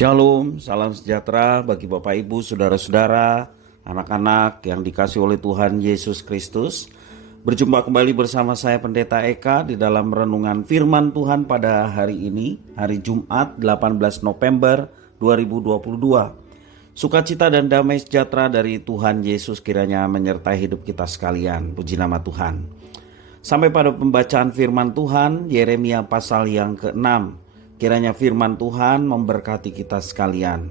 Shalom, salam sejahtera bagi Bapak Ibu, saudara-saudara, anak-anak yang dikasihi oleh Tuhan Yesus Kristus. Berjumpa kembali bersama saya Pendeta Eka di dalam renungan firman Tuhan pada hari ini, hari Jumat 18 November 2022. Sukacita dan damai sejahtera dari Tuhan Yesus kiranya menyertai hidup kita sekalian. Puji nama Tuhan. Sampai pada pembacaan firman Tuhan, Yeremia pasal yang ke-6. Kiranya firman Tuhan memberkati kita sekalian.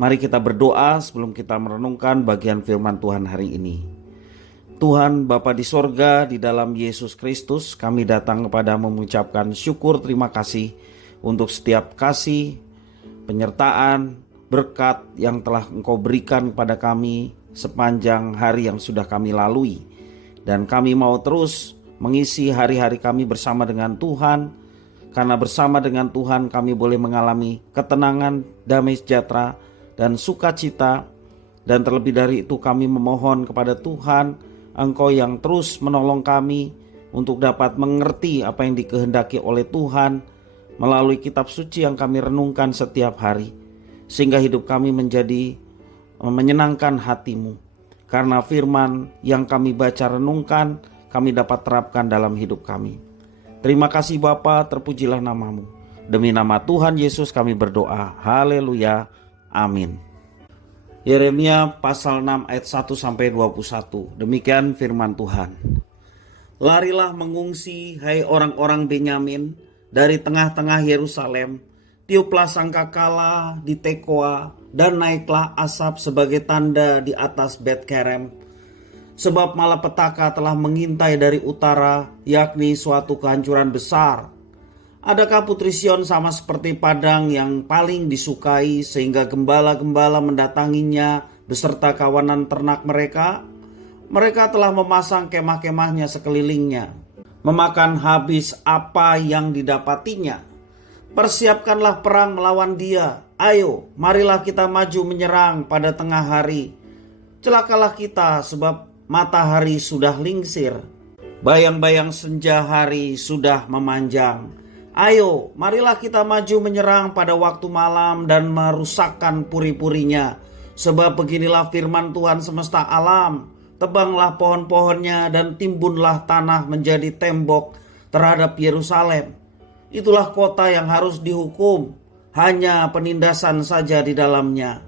Mari kita berdoa sebelum kita merenungkan bagian firman Tuhan hari ini. Tuhan Bapa di sorga, di dalam Yesus Kristus, kami datang kepadamu mengucapkan syukur terima kasih untuk setiap kasih, penyertaan, berkat yang telah Engkau berikan kepada kami sepanjang hari yang sudah kami lalui. Dan kami mau terus mengisi hari-hari kami bersama dengan Tuhan. Karena bersama dengan Tuhan kami boleh mengalami ketenangan, damai sejahtera, dan sukacita. Dan terlebih dari itu kami memohon kepada Tuhan, Engkau yang terus menolong kami untuk dapat mengerti apa yang dikehendaki oleh Tuhan melalui kitab suci yang kami renungkan setiap hari. Sehingga hidup kami menjadi menyenangkan hati-Mu. Karena firman yang kami baca renungkan, kami dapat terapkan dalam hidup kami. Terima kasih Bapa, terpujilah nama-Mu. Demi nama Tuhan Yesus kami berdoa. Haleluya. Amin. Yeremia pasal 6 ayat 1-21. Demikian firman Tuhan. Larilah mengungsi hai orang-orang Benyamin dari tengah-tengah Yerusalem. Tiuplah sangkakala di Tekoa dan naiklah asap sebagai tanda di atas Bet-Kerem. Sebab malapetaka telah mengintai dari utara, yakni suatu kehancuran besar. Adakah Putri Sion sama seperti padang yang paling disukai sehingga gembala-gembala mendatanginya beserta kawanan ternak mereka? Mereka telah memasang kemah-kemahnya sekelilingnya, memakan habis apa yang didapatinya. Persiapkanlah perang melawan dia. Ayo, marilah kita maju menyerang pada tengah hari. Celakalah kita sebab matahari sudah lingsir, bayang-bayang senja hari sudah memanjang. Ayo, marilah kita maju menyerang pada waktu malam dan merusakkan puri-purinya. Sebab beginilah firman Tuhan semesta alam, tebanglah pohon-pohonnya dan timbunlah tanah menjadi tembok terhadap Yerusalem. Itulah kota yang harus dihukum, hanya penindasan saja di dalamnya.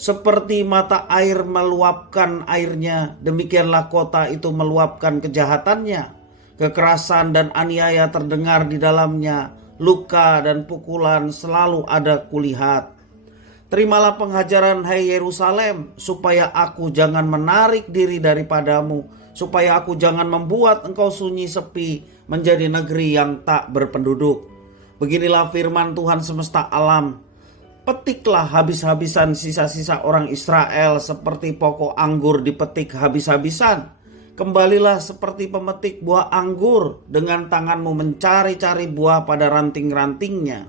Seperti mata air meluapkan airnya, demikianlah kota itu meluapkan kejahatannya. Kekerasan dan aniaya terdengar di dalamnya, luka dan pukulan selalu ada kulihat. Terimalah penghajaran hai Yerusalem, supaya aku jangan menarik diri daripadamu, supaya aku jangan membuat engkau sunyi sepi menjadi negeri yang tak berpenduduk. Beginilah firman Tuhan semesta alam. Petiklah habis-habisan sisa-sisa orang Israel seperti pokok anggur dipetik habis-habisan. Kembalilah seperti pemetik buah anggur dengan tanganmu mencari-cari buah pada ranting-rantingnya.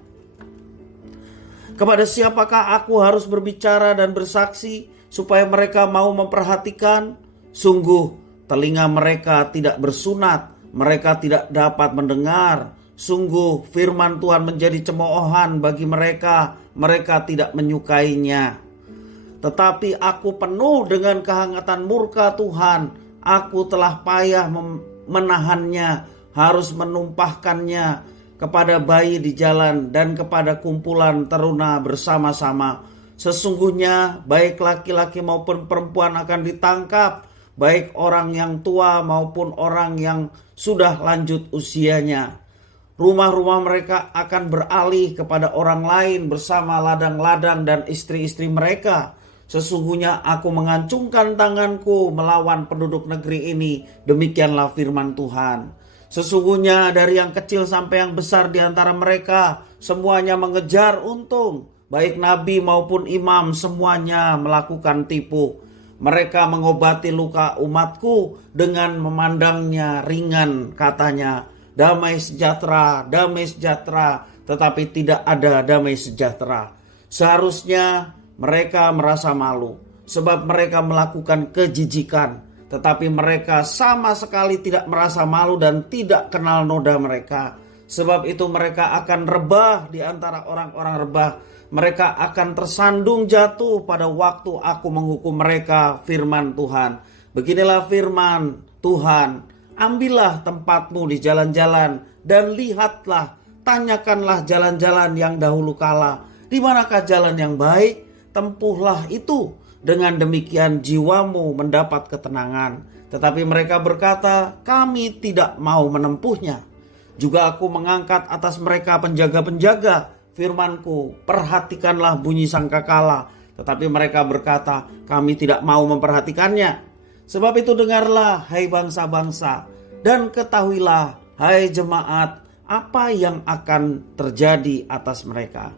Kepada siapakah aku harus berbicara dan bersaksi supaya mereka mau memperhatikan? Sungguh telinga mereka tidak bersunat, mereka tidak dapat mendengar. Sungguh firman Tuhan menjadi cemoohan bagi mereka, mereka tidak menyukainya. Tetapi aku penuh dengan kehangatan murka Tuhan. Aku telah payah menahannya, harus menumpahkannya kepada bayi di jalan dan kepada kumpulan teruna bersama-sama. Sesungguhnya baik laki-laki maupun perempuan akan ditangkap, baik orang yang tua maupun orang yang sudah lanjut usianya. Rumah-rumah mereka akan beralih kepada orang lain bersama ladang-ladang dan istri-istri mereka. Sesungguhnya aku mengacungkan tanganku melawan penduduk negeri ini. Demikianlah firman Tuhan. Sesungguhnya dari yang kecil sampai yang besar di antara mereka, semuanya mengejar untung. Baik nabi maupun imam semuanya melakukan tipu. Mereka mengobati luka umatku dengan memandangnya ringan, katanya. Damai sejahtera, tetapi tidak ada damai sejahtera. Seharusnya mereka merasa malu, sebab mereka melakukan kejijikan. Tetapi mereka sama sekali tidak merasa malu dan tidak kenal noda mereka. Sebab itu mereka akan rebah di antara orang-orang rebah. Mereka akan tersandung jatuh pada waktu aku menghukum mereka, firman Tuhan. Beginilah firman Tuhan, ambillah tempatmu di jalan-jalan dan lihatlah, tanyakanlah jalan-jalan yang dahulu kala. Di manakah jalan yang baik? Tempuhlah itu. Dengan demikian jiwamu mendapat ketenangan. Tetapi mereka berkata, kami tidak mau menempuhnya. Juga aku mengangkat atas mereka penjaga-penjaga. Firmanku, perhatikanlah bunyi sangkakala. Tetapi mereka berkata, kami tidak mau memperhatikannya. Sebab itu dengarlah, hai bangsa-bangsa, dan ketahuilah, hai jemaat, apa yang akan terjadi atas mereka.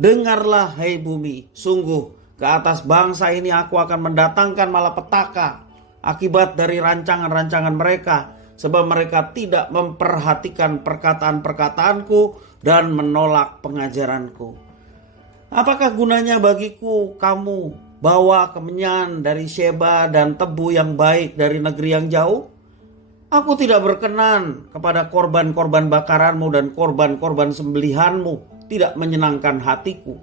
Dengarlah, hai bumi, sungguh ke atas bangsa ini aku akan mendatangkan malapetaka akibat dari rancangan-rancangan mereka. Sebab mereka tidak memperhatikan perkataan-perkataanku dan menolak pengajaranku. Apakah gunanya bagiku kamu bawa kemenyan dari Sheba dan tebu yang baik dari negeri yang jauh? Aku tidak berkenan kepada korban-korban bakaranmu dan korban-korban sembelihanmu, tidak menyenangkan hatiku.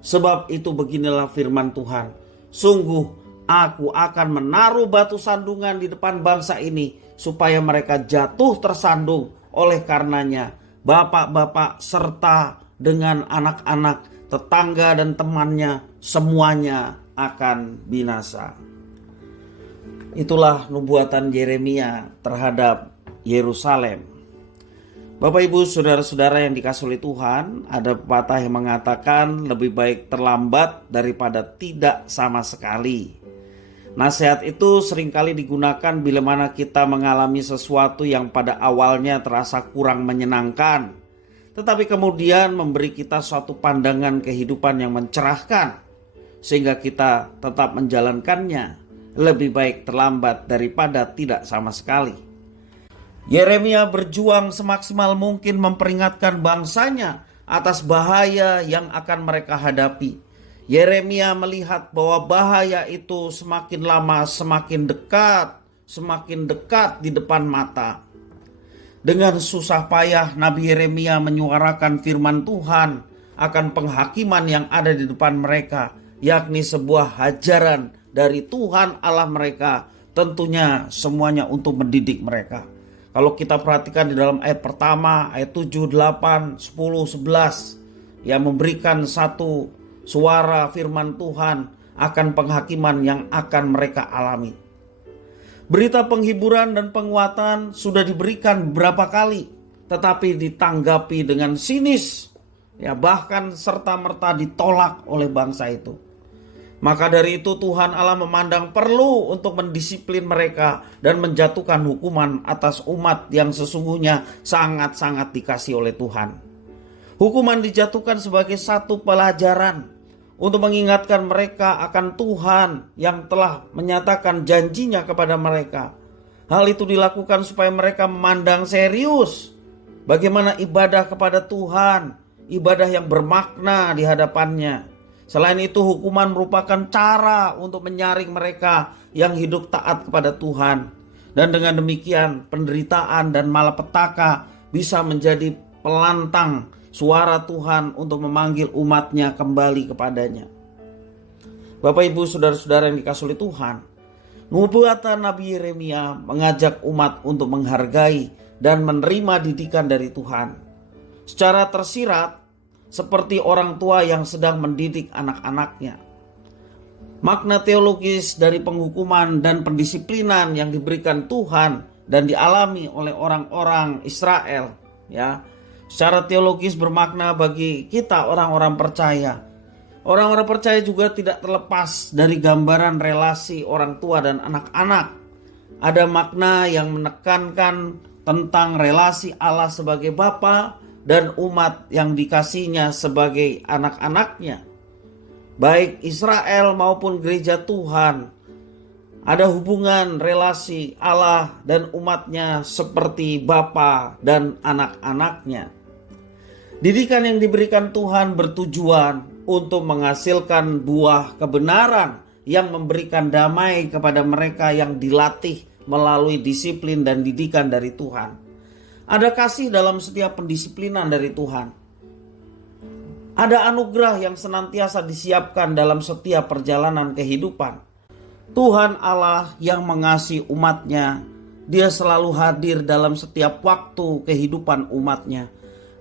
Sebab itu beginilah firman Tuhan, sungguh aku akan menaruh batu sandungan di depan bangsa ini, supaya mereka jatuh tersandung oleh karenanya. Bapak-bapak serta dengan anak-anak, tetangga dan temannya, semuanya akan binasa. Itulah nubuatan Yeremia terhadap Yerusalem. Bapak ibu saudara-saudara yang dikasihi oleh Tuhan, ada pepatah yang mengatakan lebih baik terlambat daripada tidak sama sekali. Nasihat itu seringkali digunakan bila mana kita mengalami sesuatu yang pada awalnya terasa kurang menyenangkan, tetapi kemudian memberi kita suatu pandangan kehidupan yang mencerahkan, sehingga kita tetap menjalankannya. Lebih baik terlambat daripada tidak sama sekali. Yeremia berjuang semaksimal mungkin memperingatkan bangsanya atas bahaya yang akan mereka hadapi. Yeremia melihat bahwa bahaya itu semakin lama semakin dekat di depan mata. Dengan susah payah Nabi Yeremia menyuarakan firman Tuhan akan penghakiman yang ada di depan mereka, yakni sebuah ajaran dari Tuhan Allah mereka, tentunya semuanya untuk mendidik mereka. Kalau kita perhatikan di dalam ayat pertama, ayat 7, 8, 10, 11, yang memberikan satu suara firman Tuhan akan penghakiman yang akan mereka alami. Berita penghiburan dan penguatan sudah diberikan beberapa kali, tetapi ditanggapi dengan sinis, bahkan serta-merta ditolak oleh bangsa itu. Maka dari itu Tuhan Allah memandang perlu untuk mendisiplin mereka dan menjatuhkan hukuman atas umat yang sesungguhnya sangat-sangat dikasihi oleh Tuhan. Hukuman dijatuhkan sebagai satu pelajaran untuk mengingatkan mereka akan Tuhan yang telah menyatakan janjinya kepada mereka. Hal itu dilakukan supaya mereka memandang serius bagaimana ibadah kepada Tuhan, ibadah yang bermakna di hadapannya. Selain itu, hukuman merupakan cara untuk menyaring mereka yang hidup taat kepada Tuhan. Dan dengan demikian, penderitaan dan malapetaka bisa menjadi pelantang suara Tuhan untuk memanggil umatnya kembali kepadanya. Bapak ibu saudara-saudara yang dikasihi oleh Tuhan, nubuatan Nabi Yeremia mengajak umat untuk menghargai dan menerima didikan dari Tuhan. Secara tersirat, seperti orang tua yang sedang mendidik anak-anaknya. Makna teologis dari penghukuman dan pendisiplinan yang diberikan Tuhan dan dialami oleh orang-orang Israel, secara teologis bermakna bagi kita orang-orang percaya. Orang-orang percaya juga tidak terlepas dari gambaran relasi orang tua dan anak-anak. Ada makna yang menekankan tentang relasi Allah sebagai Bapa dan umat yang dikasihnya sebagai anak-anaknya. Baik Israel maupun gereja Tuhan, ada hubungan relasi Allah dan umatnya seperti Bapa dan anak-anaknya. Didikan yang diberikan Tuhan bertujuan untuk menghasilkan buah kebenaran yang memberikan damai kepada mereka yang dilatih melalui disiplin dan didikan dari Tuhan. Ada kasih dalam setiap pendisiplinan dari Tuhan. Ada anugerah yang senantiasa disiapkan dalam setiap perjalanan kehidupan. Tuhan Allah yang mengasihi umatnya, Dia selalu hadir dalam setiap waktu kehidupan umatnya.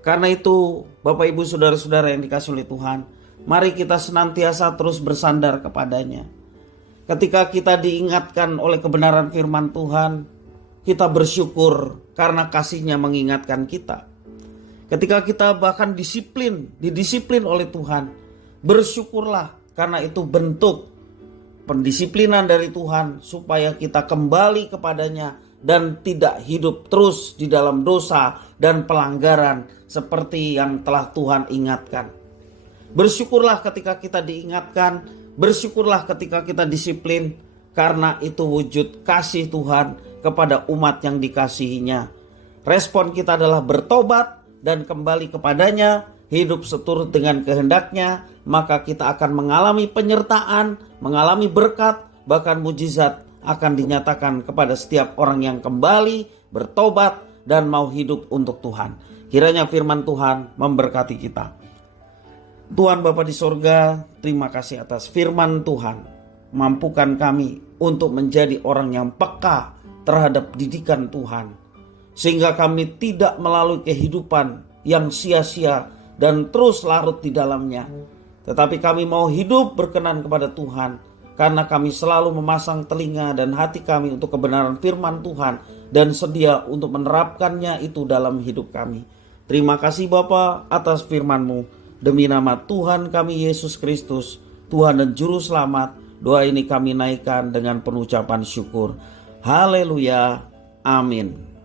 Karena itu, Bapak Ibu Saudara-saudara yang dikasihi oleh Tuhan, mari kita senantiasa terus bersandar kepadanya. Ketika kita diingatkan oleh kebenaran firman Tuhan, kita bersyukur karena kasih-Nya mengingatkan kita. Ketika kita bahkan didisiplin oleh Tuhan, bersyukurlah karena itu bentuk pendisiplinan dari Tuhan supaya kita kembali kepadanya dan tidak hidup terus di dalam dosa dan pelanggaran seperti yang telah Tuhan ingatkan. Bersyukurlah ketika kita diingatkan, bersyukurlah ketika kita disiplin, karena itu wujud kasih Tuhan kepada umat yang dikasihinya. Respon kita adalah bertobat dan kembali kepadanya, hidup seturut dengan kehendaknya, maka kita akan mengalami penyertaan, mengalami berkat, bahkan mujizat akan dinyatakan kepada setiap orang yang kembali, bertobat, dan mau hidup untuk Tuhan. Kiranya firman Tuhan memberkati kita. Tuhan Bapa di sorga, terima kasih atas firman Tuhan. Mampukan kami untuk menjadi orang yang peka terhadap didikan Tuhan, sehingga kami tidak melalui kehidupan yang sia-sia dan terus larut di dalamnya. Tetapi kami mau hidup berkenan kepada Tuhan, karena kami selalu memasang telinga dan hati kami untuk kebenaran firman Tuhan dan sedia untuk menerapkannya itu dalam hidup kami. Terima kasih Bapa atas firman-Mu. Demi nama Tuhan kami Yesus Kristus, Tuhan dan Juru Selamat, doa ini kami naikkan dengan penuh ucapan syukur. Haleluya. Amin.